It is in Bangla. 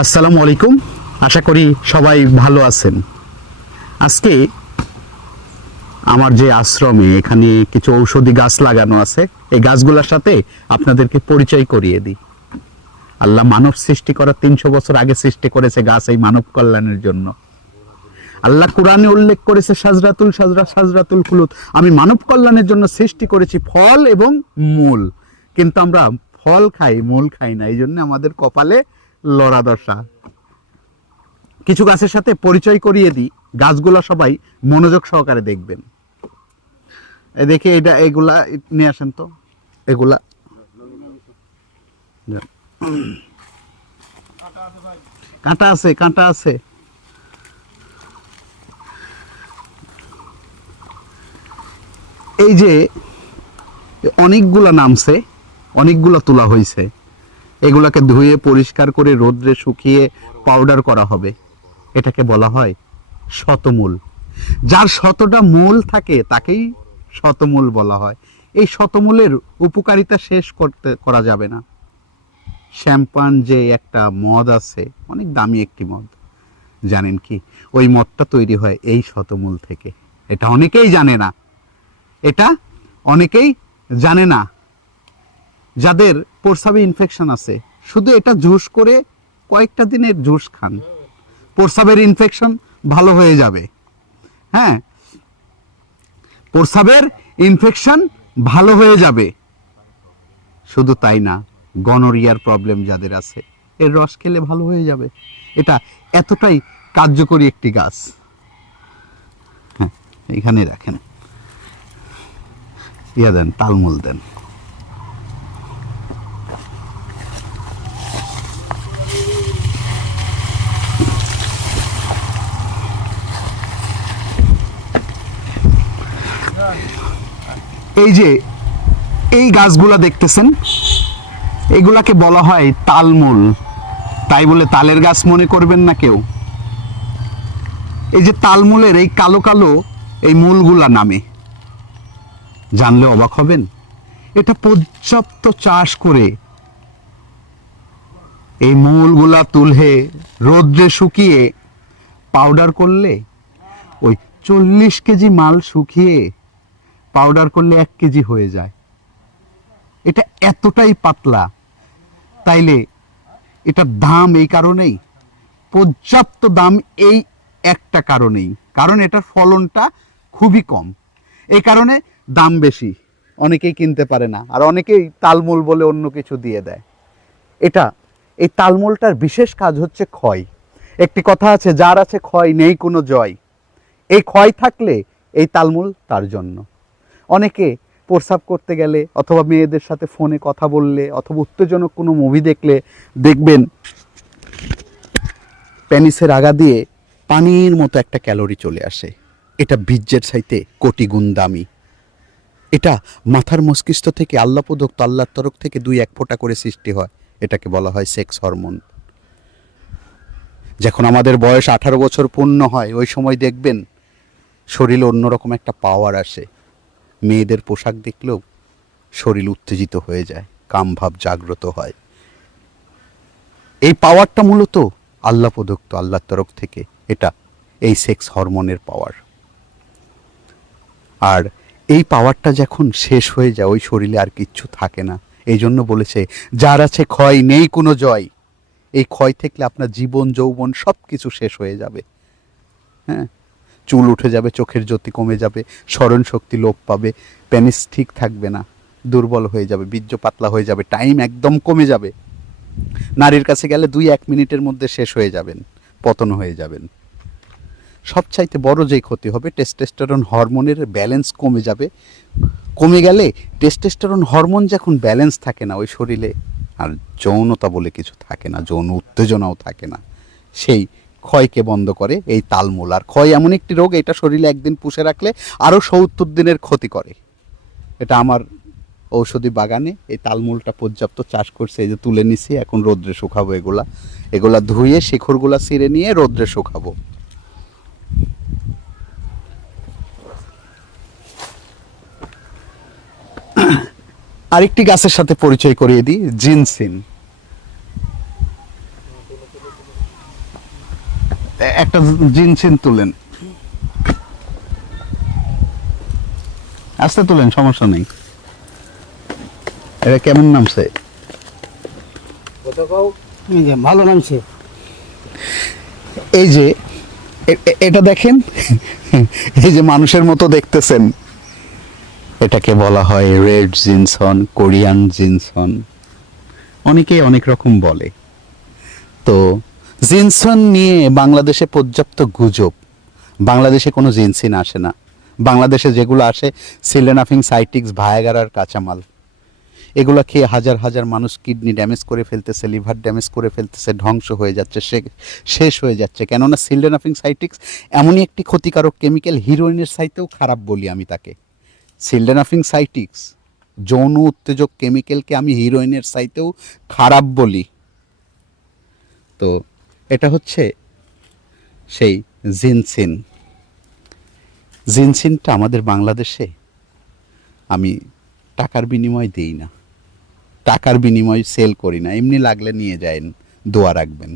আসসালামু আলাইকুম। আশা করি সবাই ভালো আছেন। আজকে আমার যে আশ্রমে এখানে কিছু ঔষধি গাছ লাগানো আছে, এই গাছগুলোর সাথে আপনাদেরকে পরিচয় করিয়ে দিই। আল্লাহ মানব সৃষ্টি করার তিনশো বছর আগে সৃষ্টি করেছে গাছ এই মানব কল্যাণের জন্য। আল্লাহ কোরআনে উল্লেখ করেছে, সাজরাতুল সাজরা, সাজরাতুল কুলুত আমি মানব কল্যাণের জন্য সৃষ্টি করেছি ফল এবং মূল। কিন্তু আমরা ফল খাই, মূল খাই না, এই জন্য আমাদের কপালে লড়া দশা। কিছু গাছের সাথে পরিচয় করিয়ে দিই, গাছগুলো সবাই মনোযোগ সহকারে দেখবেন। দেখে এটা, এগুলা নিয়ে আসেন তো, এগুলা। কাঁটা আছে কাঁটা আছে। এই যে, অনেকগুলা নামছে, অনেকগুলা তোলা হয়েছে এগুলাকে ধুয়ে পরিষ্কার করে রোদ্রে শুকিয়ে পাউডার করা হবে। এটাকে বলা হয় শতমূল। যার শতটা মূল থাকে তাকেই শতমূল বলা হয়। এই শতমূলের উপকারিতা শেষ করতে, করা যাবে না। শ্যাম্পান যে একটা মদ আছে, অনেক দামি একটি মদ। জানেন কি? ওই মদটা তৈরি হয় এই শতমূল থেকে। এটা অনেকেই জানে না। এটা অনেকেই জানে না। যাদের প্রস্রাবে ইনফেকশন আছে, শুধু এটা জুস করে কয়েকটা দিনের জুস খান। প্রস্রাবের ইনফেকশন ভালো হয়ে যাবে। হ্যাঁ? প্রস্রাবের ইনফেকশন ভালো হয়ে যাবে। শুধু তাই না গনোরিয়ার প্রবলেম যাদের আছে, এর রস খেলে ভালো হয়ে যাবে। এটা এতটাই কার্যকরী একটি গাছ। হ্যাঁ এখানে রাখেন। ইয়া দেন, তালমূল দেন। এই যে এই গাছগুলা দেখতেছেন, এগুলাকে বলা হয় তালমূল। তাই বলে তালের গাছ মনে করবেন না কেউ। এই যে তালমূলের এই কালো কালো এই মূলগুলা নামে। জানলে অবাক হবেন, এটা পর্যাপ্ত চাষ করে এই মূলগুলা তুলে রোদ্রে শুকিয়ে পাউডার করলে ওই চল্লিশ কেজি মাল শুকিয়ে পাউডার করলে এক কেজি হয়ে যায়। এটা এতটাই পাতলা। তাইলে এটার দাম এই কারণেই। পর্যাপ্ত দাম এই একটা কারণেই। কারণ এটার ফলনটা খুবই কম। এই কারণে দাম বেশি। অনেকেই কিনতে পারে না। আর অনেকেই তালমূল বলে অন্য কিছু দিয়ে দেয়। এটা, এই তালমূলটার বিশেষ কাজ হচ্ছে ক্ষয়। একটি কথা আছে, যার আছে ক্ষয়, নেই কোনো জয়। এই ক্ষয় থাকলে এই তালমূল তার জন্য। অনেকে প্রস্রাব করতে গেলে অথবা মেয়েদের সাথে ফোনে কথা বললে অথবা উত্তেজনক কোনো মুভি দেখলে দেখবেন প্যানিসের আগা দিয়ে পানির মতো একটা ক্যালোরি চলে আসে। এটা বীর্যের সাইতে কোটি গুণ দামি। এটা মাথার মস্তিষ্ক থেকে আল্লাহ প্রদত্ত তরফ থেকে দুই এক ফোঁটা করে সৃষ্টি হয়। এটাকে বলা হয় সেক্স হরমোন। যখন আমাদের বয়স আঠারো বছর পূর্ণ হয়, ওই সময় দেখবেন শরীরে অন্যরকম একটা পাওয়ার আসে। মেয়েদের পোশাক দেখলেও শরীর উত্তেজিত হয়ে যায়, কামভাব জাগ্রত হয়। এই পাওয়ারটা মূলত আল্লাহ প্রদত্ত, আল্লাহর তরফ থেকে এটা, এই সেক্স হরমোনের পাওয়ার আর এই পাওয়ারটা যখন শেষ হয়ে যায়, ওই শরীরে আর কিচ্ছু থাকে না। এই জন্য বলেছে, যার আছে ক্ষয়, নেই কোনো জয়। এই ক্ষয় থাকলে আপনার জীবন, যৌবন সব কিছু শেষ হয়ে যাবে। হ্যাঁ? চুল উঠে যাবে, চোখের জ্যোতি কমে যাবে স্মরণ শক্তি লোপ পাবে প্যানিস ঠিক থাকবে না, দুর্বল হয়ে যাবে, বীর্য পাতলা হয়ে যাবে, টাইম একদম কমে যাবে। নারীর কাছে গেলে দুই এক মিনিটের মধ্যে শেষ হয়ে যাবেন, পতন হয়ে যাবেন। সবচাইতে বড় যেই ক্ষতি হবে, টেস্টেস্টেরন হরমোনের ব্যালেন্স কমে যাবে। কমে গেলে টেস্টেস্টেরন হরমোন যখন ব্যালেন্স থাকে না, ওই শরীরে আর যৌনতা বলে কিছু থাকে না, যৌন উত্তেজনাও থাকে না। সেই ক্ষয়কে বন্ধ করে এই তালমূল। আর ক্ষয় এমন একটি রোগ, এটা শরীরে একদিন পুষে রাখলে আরও সত্তর দিনের ক্ষতি করে। এটা আমার ঔষধি বাগানে এই তালমূলটা পর্যাপ্ত চাষ করছে, এই যে তুলে নিছি, এখন রোদ্রে শুকাবো এগুলা। এগুলা ধুয়ে শিখরগুলা ছিঁড়ে নিয়ে রোদ্রে শুকাবো। আরেকটি গাছের সাথে পরিচয় করিয়ে দিই, জিনসিন। একটা জিনসিন তুলেন। আস্তে তুলেন সমস্যা নেই। এটা কেমন নামছে? ভালো নামছে। এই যে এটা দেখেন? এই যে মানুষের মতো দেখতেছেন। এটাকে বলা হয় রেড জিনসন কোরিয়ান জিনসন। অনেকেই অনেক রকম বলে। তো জিনসন নিয়ে বাংলাদেশে পর্যাপ্ত গুজব। বাংলাদেশে কোনো জিনসিন আসে না। বাংলাদেশে যেগুলো আসে, সিলেনাফিং সাইটিক্স, ভায়াগারার কাঁচামাল। এগুলো খেয়ে হাজার হাজার মানুষ কিডনি ড্যামেজ করে ফেলতেছে, লিভার ড্যামেজ করে ফেলতেছে, ধ্বংস হয়ে যাচ্ছে, সে- শেষ হয়ে যাচ্ছে। কেননা সিলডেনাফিং সাইটিক্স এমনই একটি ক্ষতিকারক কেমিক্যাল, হিরোইনের সাইতেও খারাপ বলি আমি তাকে। সিলডেনাফিং সাইটিক্স, যৌন উত্তেজক কেমিক্যালকে আমি হিরোইনের সাইতেও খারাপ বলি। তো এটা হচ্ছে সেই জিনসিন। জিনসিনটা আমাদের বাংলাদেশে আমি টাকার বিনিময় দেই না। টাকার বিনিময় সেল করি না। এমনি লাগলে নিয়ে যায় দোয়া রাখবেন।